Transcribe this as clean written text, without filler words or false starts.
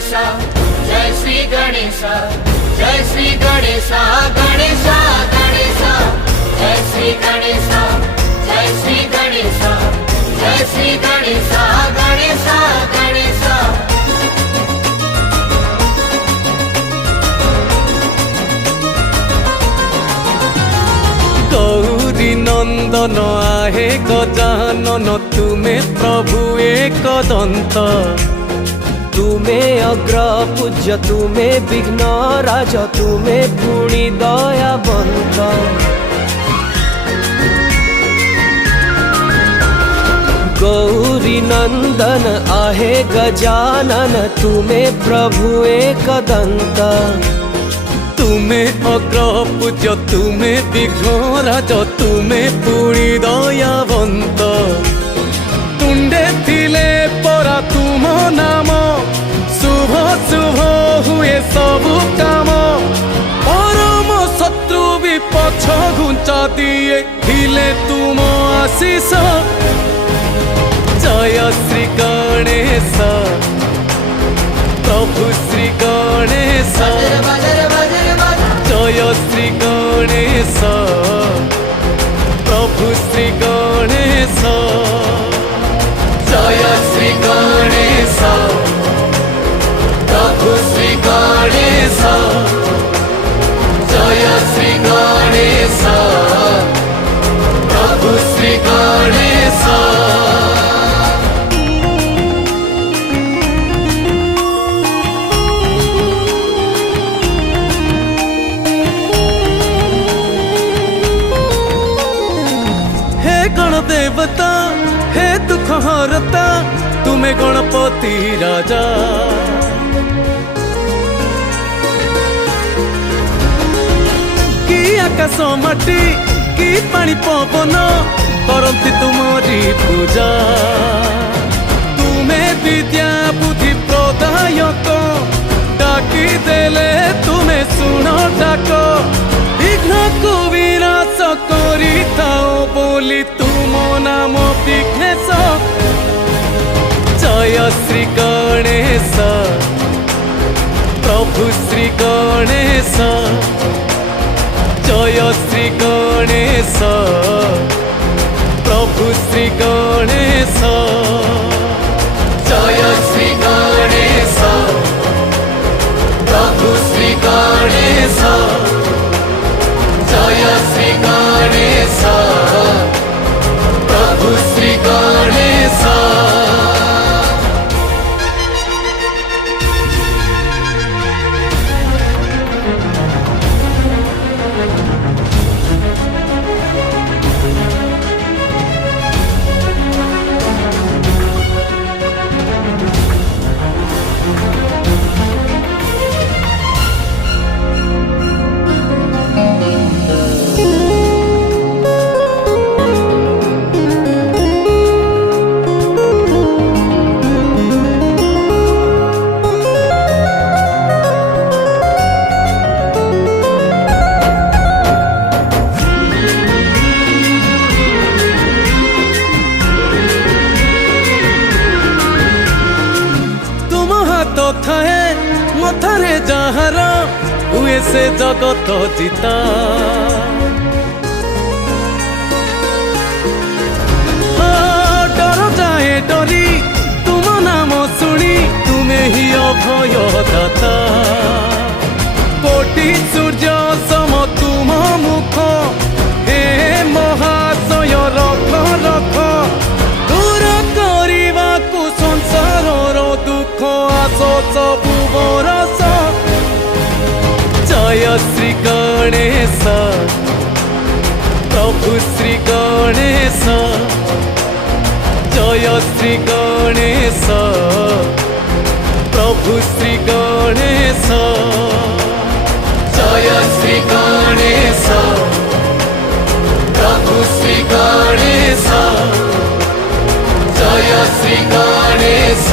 गणेश जय श्री गणेश जय श्री गणेश गणेश गणेश जय श्री गणेश जय श्री गणेश जय श्री गणेश गणेश गणेश। गौरी नंदन आहे गजानन तुम्हें प्रभु एक दंत तुम्हें अग्र पूज्य तुम्हें विघ्न राज तुम्हें पुणी दयावंत। गौरी नंदन आहे गजानन तुम्हें प्रभु एक दंत तुम्हें अग्र पूज्य तुम्हें विघ्न राज तुम्हें पुणी दयावंत। तुंडे थिले परा तुम नाम शुभ शुभ हुए सबु काम परम शत्रु भी पछ घुंचा दिए थिले तुम आशीष। जय श्री गणेश प्रभु श्री गणेश जय श्री गणेश प्रभु श्री गणेश जय श्री गणेश प्रभु श्री गणेश जय श्री गणेश प्रभु श्री गणेश। देवता हे दुख हरता तुम्हें गणपति राजा कि आकाश माटी कि पानी पवन करती तुम्हारी पूजा। तुम्हें विद्या बुद्धि प्रदायक डाकी देले तुम्हें सुन डाक विघ्न को विनाश करी थाओ बोली तुम नाम विघ्नेश। जय श्री गणेश प्रभु श्री गणेश जय श्री गणेश प्रभु श्री गणेश जय श्री गणेश प्रभु श्री गणेश जय श्री गणेश प्रभु श्री गणेश। मथारे जहार हुए से जगत जीता डर जाए डरी तुम नाम सुनी तुम्हें ही अभय दाता। कोटि सूर्य सम तुम मुख हे महाशय रख रख दूर करने को संसार दुख आस सबु बरस। जय श्री गणेश प्रभु श्री गणेश जय श्री गणेश प्रभु श्री गणेश जय श्री गणेश प्रभु श्री गणेश जय श्री गणेश।